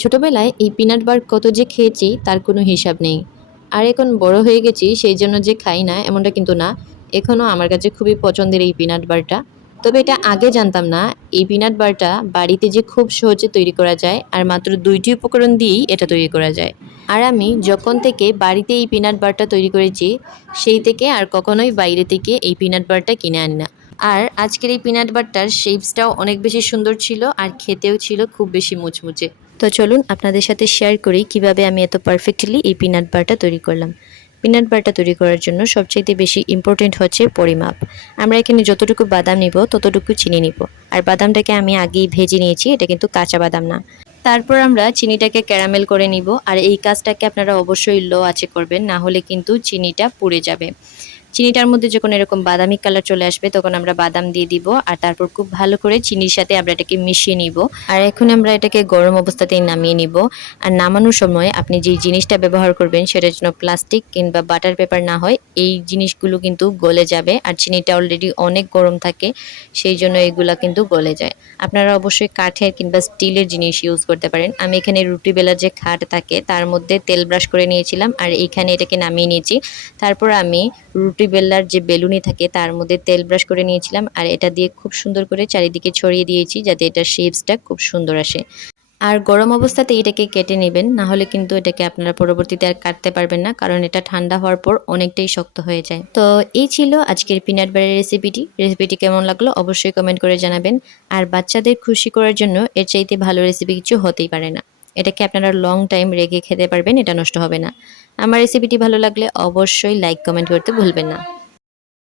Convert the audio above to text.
ছোটবেলায় এই পিনাট বার কত যে খেয়েছি তার কোনো হিসাব নেই। আর এখন বড় হয়ে গেছি সেই জন্য যে খাই না এমনটা কিন্তু না। এখনও আমার কাছে খুবই পছন্দের এই পিনাট বারটা। তবে এটা আগে জানতাম না এই পিনাট বারটা বাড়িতে যে খুব সহজে তৈরি করা যায় আর মাত্র ২টি উপকরণ দিয়েই এটা তৈরি করা যায়। আর আমি যখন থেকে বাড়িতে এই পিনাট বারটা তৈরি করেছি সেই থেকে আর কখনোই বাইরে থেকে এই পিনাট বারটা কিনে আনি না। আর আজকের এই পিনাট বারটার শেপসটাও অনেক বেশি সুন্দর ছিল আর খেতেও ছিল খুব বেশি মুচমুচে। তো চলুন আপনাদের সাথে শেয়ার করি কিভাবে আমি এত পারফেক্টলি এই পিনাট বারটা তৈরি করলাম। পিনাট বারটা তৈরি করার জন্য সবচাইতে বেশি ইম্পর্টেন্ট হচ্ছে পরিমাপ। আমরা এখানে যতটুকু বাদাম নিব ততটুকু চিনি নিব। আর বাদামটাকে আমি আগেই ভেজে নিয়েছি, এটা কিন্তু কাঁচা বাদাম না। তারপর আমরা চিনিটাকে ক্যারামেল করে নিব। আর এই কাজটাকে আপনারা অবশ্যই লো আঁচে করবেন, না হলে কিন্তু চিনিটা পুড়ে যাবে। চিনিটার মধ্যে যখন এরকম বাদামি কালার চলে আসবে তখন আমরা বাদাম দিয়ে দিব আর তারপর খুব ভালো করে চিনির সাথে আমরা এটাকে মিশিয়ে নিব। আর এখন আমরা এটাকে গরম অবস্থাতেই নামিয়ে নিব। আর নামানোর সময় আপনি যে জিনিসটা ব্যবহার করবেন সেটা যেন প্লাস্টিক কিংবা বাটার পেপার না হয়, এই জিনিসগুলো কিন্তু গলে যাবে। আর চিনিটা অলরেডি অনেক গরম থাকে, সেই জন্য এগুলা কিন্তু গলে যায়। আপনারা অবশ্যই কাঠের কিংবা স্টিলের জিনিস ইউজ করতে পারেন। আমি এখানে রুটি বেলার যে খাট থাকে তার মধ্যে তেল ব্রাশ করে নিয়েছিলাম আর এইখানে এটাকে নামিয়ে নিয়েছি। তারপর আমি রুটি বেলার যে বেলুনি থাকে তার মধ্যে তেল ব্রাশ করে নিয়েছিলাম আর এটা দিয়ে খুব সুন্দর করে চারিদিকে ছড়িয়ে দিয়েছি যাতে এটার শেপসটা খুব সুন্দর আসে। আর গরম অবস্থাতে এটাকে কেটে নেবেন, না হলে কিন্তু এটাকে আপনারা পরবর্তীতে আর কাটতে পারবেন না, কারণ এটা ঠান্ডা হওয়ার পর অনেকটাই শক্ত হয়ে যায়। তো এই ছিল আজকের পিনাট বাটার রেসিপিটি কেমন লাগলো অবশ্যই কমেন্ট করে জানাবেন। আর বাচ্চাদের খুশি করার জন্য এর চাইতে ভালো রেসিপি কিছু হতেই পারে না। এটাকে আপনারা লং টাইম রেখে খেতে পারবেন, এটা নষ্ট হবে না। আমার রেসিপিটি ভালো লাগলে অবশ্যই লাইক কমেন্ট করতে ভুলবেন না।